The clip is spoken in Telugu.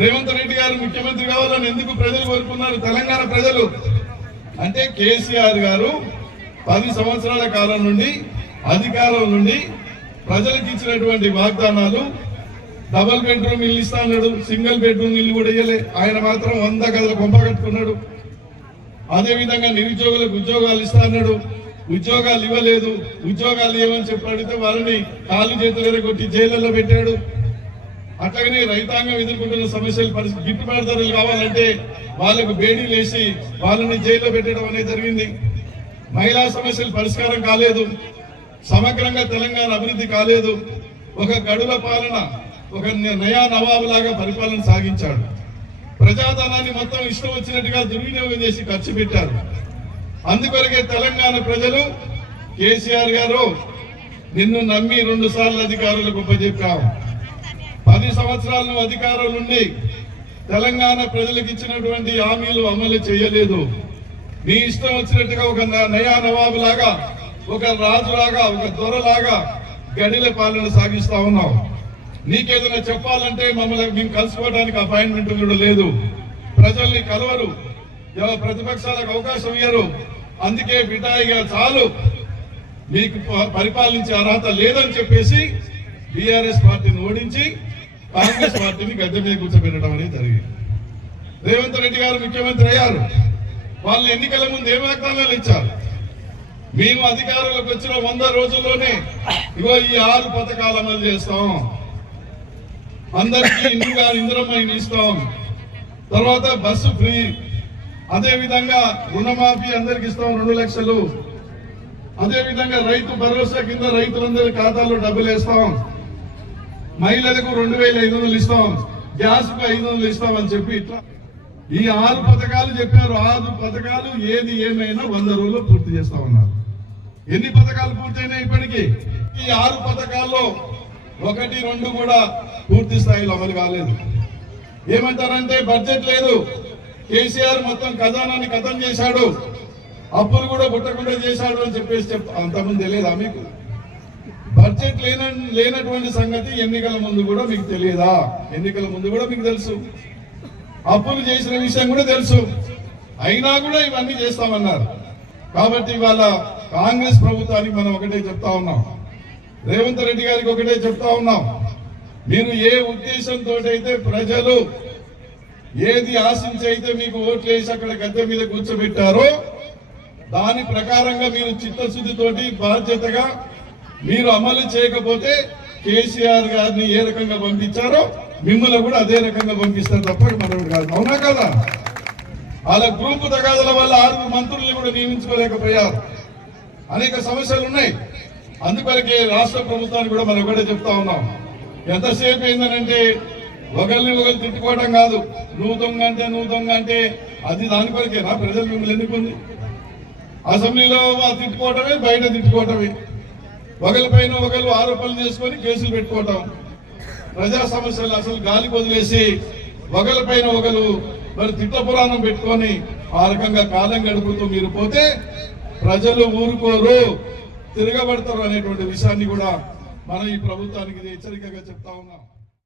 రేవంత్ రెడ్డి గారు ముఖ్యమంత్రి కావాలని ఎందుకు ప్రజలు కోరుకున్నారు? తెలంగాణ ప్రజలు. అంటే కేసీఆర్ గారు పది సంవత్సరాల కాలం నుండి అధికారం నుండి ప్రజలకు ఇచ్చినటువంటి వాగ్దానాలు డబల్ బెడ్రూమ్ ఇల్లు ఇస్తా అన్నాడు సింగిల్ బెడ్రూమ్ ఇల్లు కూడా ఇయ్యలే. ఆయన మాత్రం వంద గదుల కొంప కట్టుకున్నాడు. అదేవిధంగా నిరుద్యోగులకు ఉద్యోగాలు ఇస్తా అన్నాడు. ఉద్యోగాలు ఇవ్వలేదు. ఉద్యోగాలు ఇవ్వమని చెప్పి అడిగితే వాళ్ళని కాలు చేతులు కొట్టి జైళ్ళలో పెట్టాడు. అట్లాగనే రైతాంగం ఎదుర్కొంటున్న సమస్యలు పరిస్థితి గిట్టుబాటు ధరలు కావాలంటే వాళ్ళకు బేడీలు వేసి వాళ్ళని జైల్లో పెట్టడం అనేది జరిగింది. మహిళా సమస్యలు పరిష్కారం కాలేదు. సమగ్రంగా తెలంగాణ అభివృద్ధి కాలేదు. ఒక గడుల పాలన ఒక నయా నవాబు లాగా పరిపాలన సాగించాడు. ప్రజాధనాన్ని మొత్తం ఇష్టం వచ్చినట్టుగా దుర్వినియోగం చేసి ఖర్చు పెట్టారు. అందుకొరకే తెలంగాణ ప్రజలు కేసీఆర్ గారు నిన్ను నమ్మి రెండు సార్లు అధికారులకు ఉపజెప్పాం పది సంవత్సరాల నువ్వు అధికారం నుండి తెలంగాణ ప్రజలకు ఇచ్చినటువంటి హామీలు అమలు చేయలేదు. నీ ఇష్టం వచ్చినట్టుగా ఒక నయా నవాబు లాగా ఒక రాజులాగా ఒక దొరలాగా గడిల పాలన సాగిస్తా ఉన్నావు. నీకేదైనా చెప్పాలంటే మమ్మల్ని మేము కలుసుకోవడానికి అపాయింట్మెంట్ కూడా లేదు. ప్రజల్ని కలవరు. ఎవ- ప్రతిపక్షాలకు అవకాశం ఇయ్యరు. అందుకే బిటాయిగా చాలు. మీకు పరిపాలించే అర్హత లేదని చెప్పేసి బీఆర్ఎస్ పార్టీని ఓడించి కాంగ్రెస్ పార్టీని గద్దె మీద కూర్చోబెట్టడం అనేది జరిగింది. రేవంత్ రెడ్డి గారు ముఖ్యమంత్రి అయ్యారు. వాళ్ళు ఎన్నికల ముందు ఏ వాగ్దానాలు ఇచ్చారు? మేము అధికారంలోకి వచ్చిన వంద రోజుల్లోనే ఇగో ఈ ఆరు పథకాలు అమలు చేస్తాం. అందరికీ ఇందుగా ఇంద్రమ్మ ఇస్తాం. తర్వాత బస్సు ఫ్రీ. అదే విధంగా రుణమాఫీ అందరికి ఇస్తాం రెండు లక్షలు. అదే విధంగా రైతు భరోసా కింద రైతులందరి ఖాతాలో డబ్బులు వేస్తాం. మహిళలకు రెండు వేల ఐదు వందలు ఇస్తాం. గ్యాస్కు ఐదు వందలు ఇస్తాం అని చెప్పి ఇట్లా ఈ ఆరు పథకాలు చెప్పారు. ఆరు పథకాలు ఏది ఏమైనా వంద రోజుల్లో పూర్తి చేస్తామన్నారు ఎన్ని పథకాలు పూర్తయినాయి ఇప్పటికి? ఈ ఆరు పథకాల్లో ఒకటి రెండు కూడా పూర్తి స్థాయిలో అమలు కాలేదు. ఏమంటారంటే బడ్జెట్ లేదు. కేసీఆర్ మొత్తం ఖజానాన్ని కథం చేశాడు. అప్పులు కూడా పుట్టకుండా చేశాడు అని చెప్పేసి చెప్ అంతకుముందు తెలియదా మీకు? బడ్జెట్ లేన లేనటువంటి సంగతి ఎన్నికల ముందు కూడా మీకు తెలియదా? ఎన్నికల ముందు కూడా మీకు తెలుసు. అప్పులు చేసిన విషయం కూడా తెలుసు. అయినా కూడా ఇవన్నీ చేస్తామన్నారు. కాబట్టి ఇవాళ కాంగ్రెస్ ప్రభుత్వానికి మనం ఒకటే చెప్తా ఉన్నాం. రేవంత్ రెడ్డి గారికి ఒకటే చెప్తా ఉన్నాం. మీరు ఏ ఉద్దేశంతో అయితే ప్రజలు ఏది ఆశించి అయితే మీకు ఓట్లు వేసి అక్కడ గద్దె మీద కూర్చోబెట్టారో దాని ప్రకారంగా మీరు చిత్తశుద్ధితోటి బాధ్యతగా మీరు అమలు చేయకపోతే కేసీఆర్ గారిని ఏ రకంగా పంపించారో మిమ్మల్ని కూడా అదే రకంగా పంపిస్తారు తప్ప మరొకటి కాదు. అవునా కదా? వాళ్ళ గ్రూపు తగాదల వల్ల ఆరుగురు మంత్రుల్ని కూడా నియమించుకోలేకపోయారు. అనేక సమస్యలు ఉన్నాయి. అందుకొరకే రాష్ట్ర ప్రభుత్వాన్ని కూడా మనం ఒకటే చెప్తా ఉన్నాం. ఎంతసేపు ఏంటంటే ఒకరిని ఒకరు తిట్టుకోవడం కాదు. నువ్వు దొంగ అంటే నువ్వు దొంగ అంటే అది దాని కొరకేనా ప్రజలు మిమ్మల్ని ఎన్నుకుంది అసెంబ్లీలో తిట్టుకోవటమే బయట తిట్టుకోవటమే. ఒకరి పైన ఒకరు ఆరోపణలు చేసుకొని కేసులు పెట్టుకోవటం ప్రజా సమస్యలు అసలు గాలికి వదిలేసి ఒకరి పైన ఒకరు మరి తిట్ట పురాణం పెట్టుకొని ఆ రకంగా కాలం గడుపుతూ మీరు పోతే ప్రజలు ఊరుకోరు తిరగబడతారు అనేటువంటి విషయాన్ని కూడా మనం ఈ ప్రభుత్వానికి హెచ్చరికగా చెప్తా ఉన్నాం.